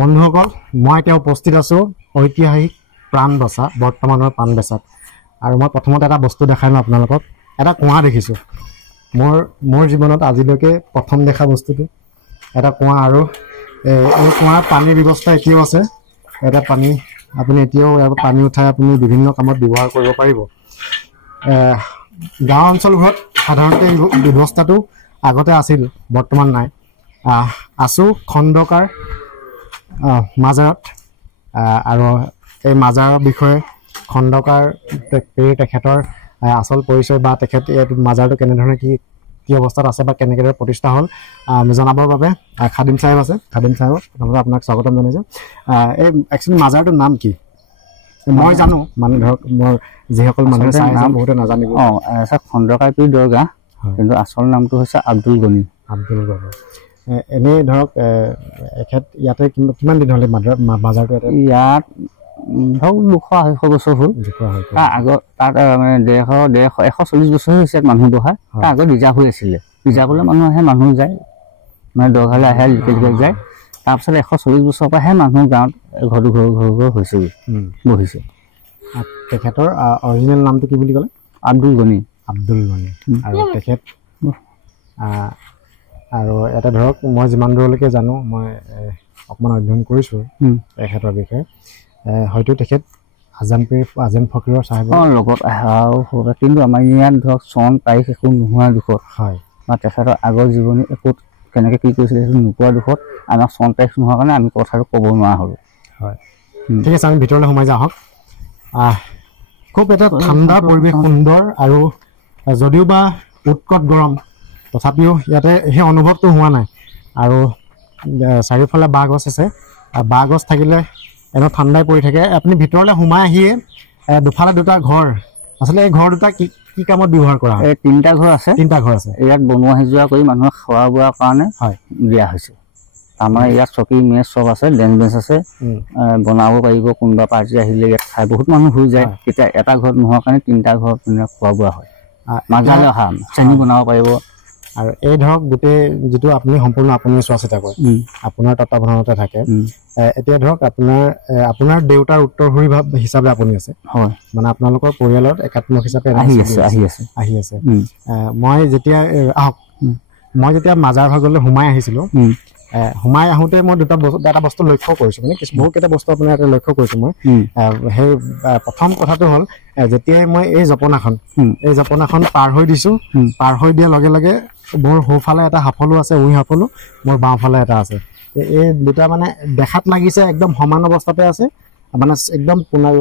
বন্ধুসকল মই এতিয়া উপস্থিত আছো ঐতিহাসিক প্ৰাণবচা বৰ্তমানৰ পাণবেচাত আৰু মই প্ৰথমতে এটা বস্তু দেখাই লওঁ আপোনালোকক এটা কুঁৱা দেখিছো মোৰ জীৱনত আজিলৈকে প্ৰথম দেখা বস্তুটো এটা কুঁৱা আৰু এই কুঁৱাৰ পানীৰ ব্যৱস্থা এতিয়াও আছে এটা পানী আপুনি এতিয়াও ইয়াৰ পানী উঠাই আপুনি বিভিন্ন কামত ব্যৱহাৰ কৰিব পাৰিব গাঁও অঞ্চলবোৰত সাধাৰণতে এই ব্যৱস্থাটো আগতে আছিল বৰ্তমান নাই আছো খণ্ডকাৰ মাজাৰত আৰু এই মাজাৰৰ বিষয়ে খণ্ডকাৰ তেখেতৰ আসল পৰিচয় বা তেখেত মাজাৰটো কেনেধৰণে কি অৱস্থাত আছে বা কেনেদৰে প্ৰতিষ্ঠা হ'ল জনাবৰ বাবে খাদিম সাহেব আছে খাদিম সাহেবক প্ৰথমতে আপোনাক স্বাগতম জনাইছোঁ এই একচুৱেলি মাজাৰটোৰ নাম কি মই জানো মানে ধৰক মোৰ যিসকল মানুহে চাই আছে বহুতে নাজানিব খণ্ডকাৰ পীৰ দৰগাহ কিন্তু আচল নামটো হৈছে আব্দুল গনি এনেই ধৰক এখেত ইয়াতে কিমান দিন হ'লে মাজাৰটো ইয়াত ধৰক 200-250 বছৰ হ'ল তাৰ আগত তাত মানে 140 বছৰ হৈছে মানুহ বহা তাৰ আগত ৰিজাৰ্ভ হৈ আছিলে ৰিজাৰ্ভলৈ মানুহ আহে মানুহ যায় মানে দৰগাহলৈ আহে লিকেল যায় তাৰপিছত 140 বছৰৰ পৰাহে মানুহ গাঁৱত ঘৰ হৈছে বহিছে তেখেতৰ অৰিজিনেল নামটো কি বুলি ক'লে আব্দুল গনি আৰু তেখেত আৰু এটা ধৰক মই যিমান দূৰলৈকে জানো মই অকণমান অধ্যয়ন কৰিছোঁ তেখেতৰ বিষয়ে হয়তো তেখেত আজান ফকীৰৰ চাহেবৰ লগত আহে কিন্তু আমাৰ ইয়াত ধৰক চন তাৰিখ একো নোহোৱা দুখত হয় বা তেখেতৰ আগৰ জীৱনী একো কেনেকৈ কি কৰিছিলে সেইটো নোপোৱা দুখত আমাক চন তাৰিখ নোহোৱাৰ কাৰণে আমি কথাটো ক'ব নোৱাৰা হ'লোঁ হয় ঠিক আছে আমি ভিতৰলৈ সোমাই যাওঁ আহক খুব এটা ঠাণ্ডা পৰিৱেশ সুন্দৰ আৰু যদিও বা উৎকট গৰম তথাপিও ইয়াতে সেই অনুভৱটো হোৱা নাই আৰু চাৰিওফালে বাঁহ গছ আছে বাঁহ গছ থাকিলে এনেও ঠাণ্ডাই পৰি থাকে আপুনি ভিতৰলৈ সোমাই আহিয়ে দুফালে দুটা ঘৰ আচলতে এই ঘৰ দুটা কি কামত ব্যৱহাৰ কৰা হয় তিনিটা ঘৰ আছে ইয়াত বনোৱা সিজোৱা কৰি মানুহক খোৱা বোৱাৰ কাৰণে দিয়া হৈছে আমাৰ ইয়াত চকী মেজ চব আছে ডেস্ক বেঞ্চ আছে বনাব পাৰিব কোনোবা পাৰ্টি আহিলে ইয়াত খাই বহুত মানুহ হৈ যায় তেতিয়া এটা ঘৰত নোহোৱাৰ কাৰণে তিনিটা ঘৰত খোৱা বোৱা হয় মাজালৈ অহা চেনি বনাব পাৰিব আৰু এই ধৰক গোটেই যিটো আপুনি সম্পূৰ্ণ আপুনি চোৱা চিতা কৰে আপোনাৰ তত্বাৱধানতে থাকে এতিয়া ধৰক আপোনাৰ দেউতাৰ উত্তৰসূৰী ভাৱ হিচাপে আপুনি আছে হয় মানে আপোনালোকৰ পৰিয়ালত একাত্মক হিচাপে আহি আছে মই যেতিয়া মাজাৰ ভাগলৈ সোমাই আহিছিলোঁ সোমাই আহোঁতে মই এটা বস্তু লক্ষ্য কৰিছোঁ মানে বহুকেইটা বস্তু আপোনাৰ এটা লক্ষ্য কৰিছোঁ মই সেই প্ৰথম কথাটো হ'ল যেতিয়াই মই এই জপনাখন পাৰ হৈ দিছোঁ পাৰ হৈ দিয়াৰ লগে লগে মোৰ সোঁফালে এটা সাফলো আছে উই সাফলো মোৰ বাওঁফালে এটা আছে এই দুটা মানে দেখাত লাগিছে একদম সমান অৱস্থাতে আছে মানে একদম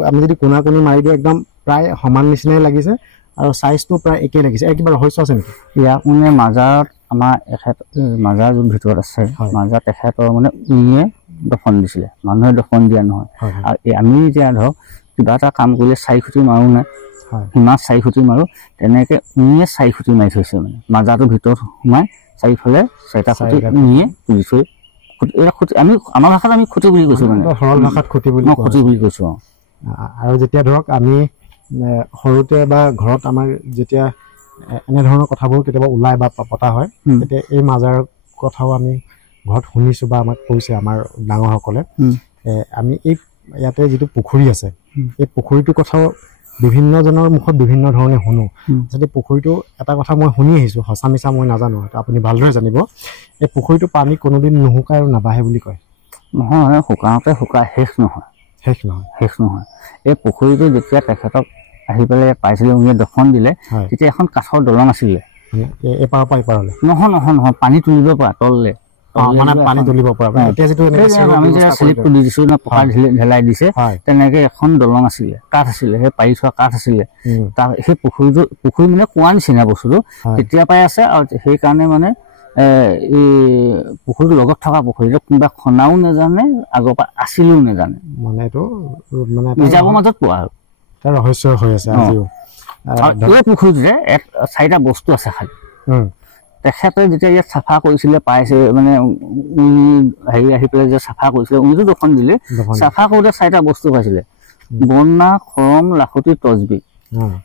আমি যদি কোণা কোণি মাৰি দিওঁ একদম প্ৰায় সমান নিচিনাই লাগিছে আৰু চাইজটো প্ৰায় একেই লাগিছে কিবা ৰহস্য আছে নেকি ইয়াক মানে মাজাৰত আমাৰ মাজাৰ যোন ভিতৰত আছে মাজাৰ তেখেতৰ মানে উইয়ে দফন দিছিলে মানুহে দফন দিয়া নহয় আৰু আমি এতিয়া ধৰক কিবা এটা কাম কৰিলে 4 খুঁটি মাৰোঁ নে সীমা 4 খুঁটি মাৰোঁ তেনেকৈ উইয়ে 4 খুঁটি মাৰি থৈছে মানে মাজাৰটোৰ ভিতৰত সোমাই চাৰিওফালে 4টা খুঁটি উইয়ে তুলি থৈ আমি আমাৰ ভাষাত আমি খুঁটি বুলি কৈছোঁ মানে সৰল ভাষাত খুঁটি বুলি কৈছোঁ আৰু যেতিয়া ধৰক আমি সৰুতে বা ঘৰত আমাৰ যেতিয়া এনেধৰণৰ কথাবোৰ কেতিয়াবা ওলাই বা পতা হয় তেতিয়া এই মাজাৰ কথাও আমি ঘৰত শুনিছোঁ বা আমাক কৈছে আমাৰ ডাঙৰসকলে আমি এই ইয়াতে যিটো পুখুৰী আছে এই পুখুৰীটোৰ কথাও বিভিন্নজনৰ মুখত বিভিন্ন ধৰণে শুনো যদি পুখুৰীটো এটা কথা মই শুনি আহিছোঁ সঁচা মিছা মই নাজানো আপুনি ভালদৰে জানিব এই পুখুৰীটো পানী কোনোদিন নুশুকায় আৰু নাবাঢ়ে বুলি কয় নহয় শুকাওঁতে শুকাই শেষ নহয় এই পুখুৰীটো যেতিয়া তেখেতক আহি পেলাই পাইছিলে উনিয়ে দফন দিলে তেতিয়া এখন কাঠৰ দলং আছিলে এপাৰৰ পৰা এপাৰলৈ নহয় পানী তুলিব পৰা তললে মানে পানী তুলিব পৰা এতিয়া যিটো আমি যে স্লিপ তুলি দিছোঁ না পকা ঢেলাই দিছে তেনেকৈ এখন দলং আছিলে কাঠ আছিলে সেই পাৰি থোৱা কাঠ আছিলে তাৰ সেই পুখুৰী মানে কুঁৱা নিচিনা বস্তুটো তেতিয়া পাই আছে আৰু সেইকাৰণে মানে এই পুখুৰীটোৰ লগত থকা পুখুৰীটো কোনোবা খনাও নাজানে আগৰ পৰা আছিলেও নাজানে মানে এইটো মানে ৰিজাৰ্ভৰ মাজত পোৱা আৰু ৰহস্য হৈ আছে এই পুখুৰীটোতে 4টা বস্তু আছে খালি তেখেতে যেতিয়া ইয়াত চাফা কৰিছিলে পাইছে মানে হেৰি আহি পেলাই যে চাফা কৰিছিলে উনিটো দফন দিলে চাফা কৰোঁতে 4টা বস্তু পাইছিলে বন্না খৰম লাখুটি তচবি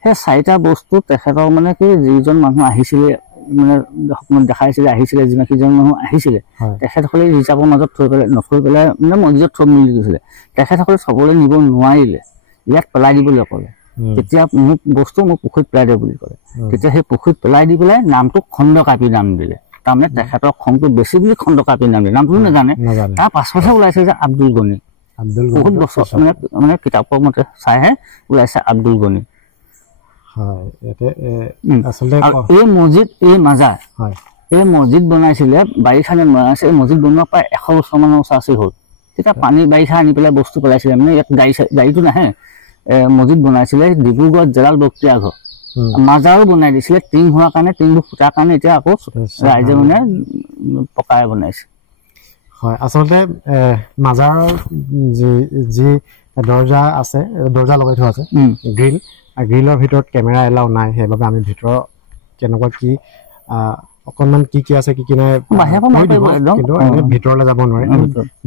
সেই 4টা বস্তু তেখেতৰ মানে কি যিজন মানুহ আহিছিলে মানে সপোনত দেখাইছিলে আহিছিলে যিমানকেইজন মানুহ আহিছিলে তেখেতসকলে ৰিজাৰ্ভৰ মাজত নথৈ পেলাই মানে মছজিদত থৈ মিলি গৈছিলে তেখেতসকলে চবলৈ নিব নোৱাৰিলে ইয়াত পেলাই দিবলৈ ক'লে তেতিয়া মোক বস্তু মোক পুখুৰীত পেলাই দিয়ে বুলি ক'লে তেতিয়া সেই পুখুৰীত পেলাই দি পেলাই নামটো খণ্ডকাপী নাম দিলে তাৰমানে তেখেতৰ খংটো বেছি বুলি খণ্ডকাপী নাম দিলে নামটো নাজানে তাৰ পাছতহে ওলাইছে যে আব্দুল গনি বহুত বছৰ মানে কিতাপৰ মতে চাইহে ওলাইছে আব্দুল গনি এই মছজিদ এই মাজাৰ এই মছজিদ বনাইছিলে বাৰিষা দিনত বনাইছে এই মছজিদ বনোৱা প্ৰায় 100 বছৰ মানৰ ওচৰা-ওচৰি হ'ল তেতিয়া পানী বাৰিষা আনি পেলাই বস্তু পেলাইছিলে মানে ইয়াত গাড়ীটো নাহে মছজিদ বনাইছিলে ডিব্ৰুগড় জেলাল বক্তিয়াৰ ঘৰ মাজাৰো বনাই দিছিলে টিং হোৱাৰ কাৰণে টিংবোৰ ফুটাৰ কাৰণে এতিয়া আকৌ ৰাইজে মানে পকাই বনাইছে হয় আচলতে মাজাৰৰ যি দৰ্জা আছে দৰ্জা লগাই থোৱা আছে গ্ৰিলৰ ভিতৰত কেমেৰা এলাও নাই সেইবাবে আমি ভিতৰত কেনেকুৱা কি অকণমান কি কি আছে কি কি নাই কিন্তু ভিতৰলৈ যাব নোৱাৰে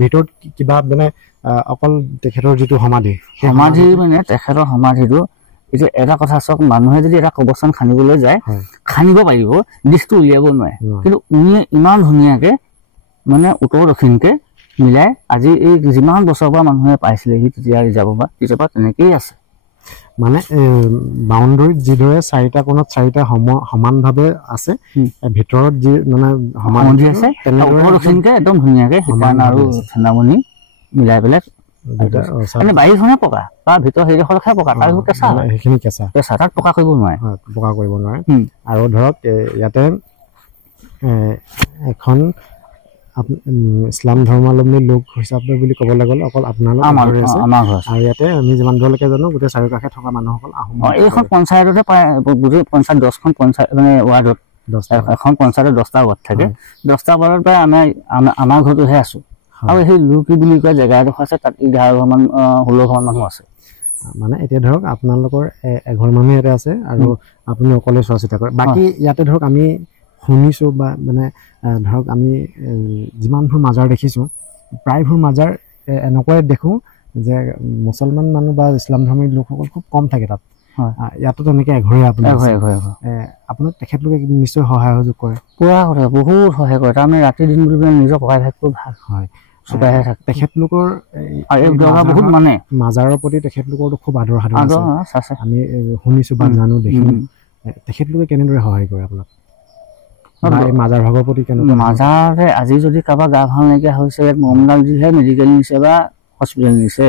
ভিতৰত কিবা মানে অকল তেখেতৰ যিটো সমাধি মানে তেখেতৰ সমাধিটো এতিয়া এটা কথা চাওক মানুহে যদি এটা কবৰস্থান খান্দিবলৈ যায় খান্দিব পাৰিব দিশটো উলিয়াব নোৱাৰে কিন্তু উনিয়ে ইমান ধুনীয়াকে মানে উত্তৰ দক্ষিণকে মিলাই আজি এই যিমান বছৰৰ পৰা মানুহে পাইছিলে সি তেতিয়া যাব বা তেতিয়াৰ তেনেকেই আছে মানে বাউণ্ডাৰীত যিদৰে 4টা কোণত 4টা সমানভাৱে আছে ভিতৰত যি মানে সমাধি আছে উত্তৰ দক্ষিণকে একদম ধুনীয়াকে শিপান আৰু ঠেনামণি মিলাই পেলাই মানে বাহিৰখনে পকা তাৰ ভিতৰ সেইডোখৰহে পকা তাৰ কেঁচা সেইখিনি কেঁচা তাত পকা কৰিব নোৱাৰে আৰু ধৰক ইয়াতে এখন ইছলাম ধৰ্মাৱলম্বী লোক হিচাপে বুলি ক'বলৈ গ'লে অকল আপোনালোক আৰু ইয়াতে আমি যিমান দূৰলৈকে জানো গোটেই চাৰিওকাষে থকা মানুহসকল আহোম এইখন পঞ্চায়ততে পায় গোটেই পঞ্চায়ত 10খন পঞ্চায়ত মানে ৱাৰ্ডত এখন পঞ্চায়তত 10টা ৱাৰ্ড থাকে 10টা ৱাৰ্ডৰ পৰা আমাৰ ঘৰটোহে আছো আৰু সেই লুকি বুলি কোৱা জেগা এডোখৰ আছে তাত 11 ঘৰমান 16 ঘৰমান মানুহ আছে মানে এতিয়া ধৰক আপোনালোকৰ এঘৰ মানুহ ইয়াতে আছে আৰু আপুনি অকলে চোৱা চিতা কৰে বাকী ইয়াতে ধৰক আমি শুনিছোঁ বা মানে ধৰক আমি যিমানবোৰ মাজাৰ দেখিছোঁ প্ৰায়বোৰ মাজাৰ এনেকুৱাই দেখোঁ যে মুছলমান মানুহ বা ইছলাম ধৰ্মী লোকসকল খুব কম থাকে তাত ইয়াতো তেনেকৈ এঘৰীয়া আপোনাক তেখেতলোকে নিশ্চয় সহায় সহযোগ কৰে পুৰা কৰে বহুত সহায় কৰে তাৰমানে ৰাতি দিন বুলি নিজৰ ককাই ভাইকো ভাল হয় চুকাইহে থাকে তেখেতলোকৰ বহুত মানে মাজাৰৰ প্ৰতি তেখেতলোকৰতো খুব আদৰ সাদৰ আছে আমি শুনিছোঁ বা জানো দেখিলোঁ তেখেতলোকে কেনেদৰে সহায় কৰে আপোনাক মাজাৰ ভাগৰ প্ৰতি কেনেকুৱা মাজাৰে আজি যদি কাৰোবাৰ গা ভাল নাইকিয়া হৈছে ইয়াত মমদাল দিহে মেডিকেল নিছে বা হস্পিটেল নিছে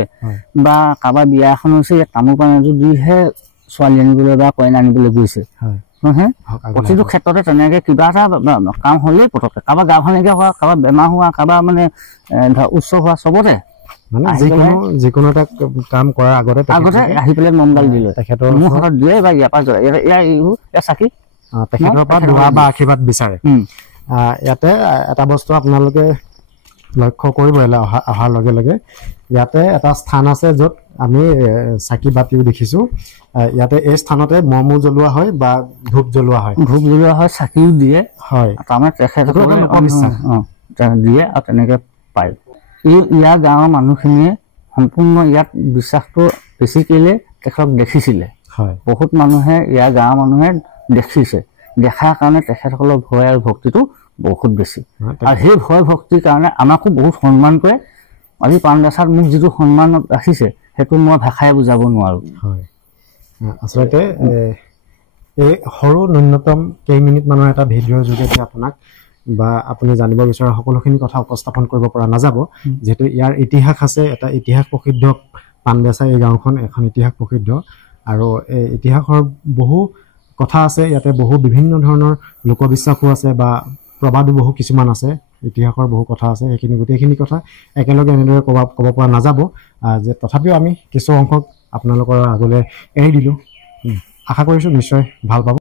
বা কাৰোবাৰ বিয়া এখন হৈছে ইয়াত তামোল পাণ এযোৰ দিহে ছোৱালী আনিবলৈ বা কইনা আনিবলৈ গৈছে প্ৰতিটো ক্ষেত্ৰতে তেনেকে কিবা এটা কাম হ'লেই পটককে কাৰোবাৰ গা ভাল নাইকিয়া হোৱা কাৰোবাৰ বেমাৰ হোৱা কাৰোবাৰ মানে উচ্চ হোৱা চবতে মানে যিকোনো এটা কাম কৰাৰ আগতে আহি পেলাই মমদাল দিলে তেখেতৰ মোৰ হাতত দিয়ে বা ইয়াৰ পৰা ইয়াৰ চাকি তেখেতৰ পৰা দোৱা বা আশীৰ্বাদ বিচাৰে ইয়াতে এটা বস্তু আপোনালোকে লক্ষ্য কৰিব অহাৰ লগে লগে ইয়াতে এটা স্থান আছে য'ত আমি চাকি বাতিও দেখিছোঁ ইয়াতে এই স্থানতে মমো জ্বলোৱা হয় বা ধূপ জ্বলোৱা হয় চাকিও দিয়ে হয় তাৰমানে তেখেতসকলে দিয়ে আৰু তেনেকে পায় ইয়াৰ গাঁৱৰ মানুহখিনিয়ে সম্পূৰ্ণ ইয়াত বিশ্বাসটো বেছিকেলে তেখেতক দেখিছিলে বহুত মানুহে ইয়াৰ গাঁৱৰ মানুহে দেখিছে দেখাৰ কাৰণে তেখেতসকলৰ ভয় আৰু ভক্তিটো বহুত বেছি আৰু সেই ভয় ভক্তিৰ কাৰণে আমাকো বহুত সন্মান কৰে আজি পাণবছাত মোক যিটো সন্মানত ৰাখিছে সেইটো মই ভাষাই বুজাব নোৱাৰোঁ আচলতে এই সৰু ন্যূনতম কেইমিনিটমানৰ এটা ভিডিঅ'ৰ যোগেদি আপোনাক বা আপুনি জানিব বিচৰা সকলোখিনি কথা উপস্থাপন কৰিব পৰা নাযাব যিহেতু ইয়াৰ ইতিহাস আছে এটা ইতিহাস প্ৰসিদ্ধ পাণবছা এই গাঁওখন এখন ইতিহাস প্ৰসিদ্ধ আৰু এই ইতিহাসৰ বহু কথা আছে ইয়াতে বহু বিভিন্ন ধৰণৰ লোকবিশ্বাসো আছে বা প্ৰবাদো বহু কিছুমান আছে ইতিহাসৰ বহু কথা আছে সেইখিনি গোটেইখিনি কথা একেলগে এনেদৰে ক'ব পৰা নাযাব যে তথাপিও আমি কিছু অংশক আপোনালোকৰ আগলৈ এৰি দিলোঁ আশা কৰিছোঁ নিশ্চয় ভাল পাব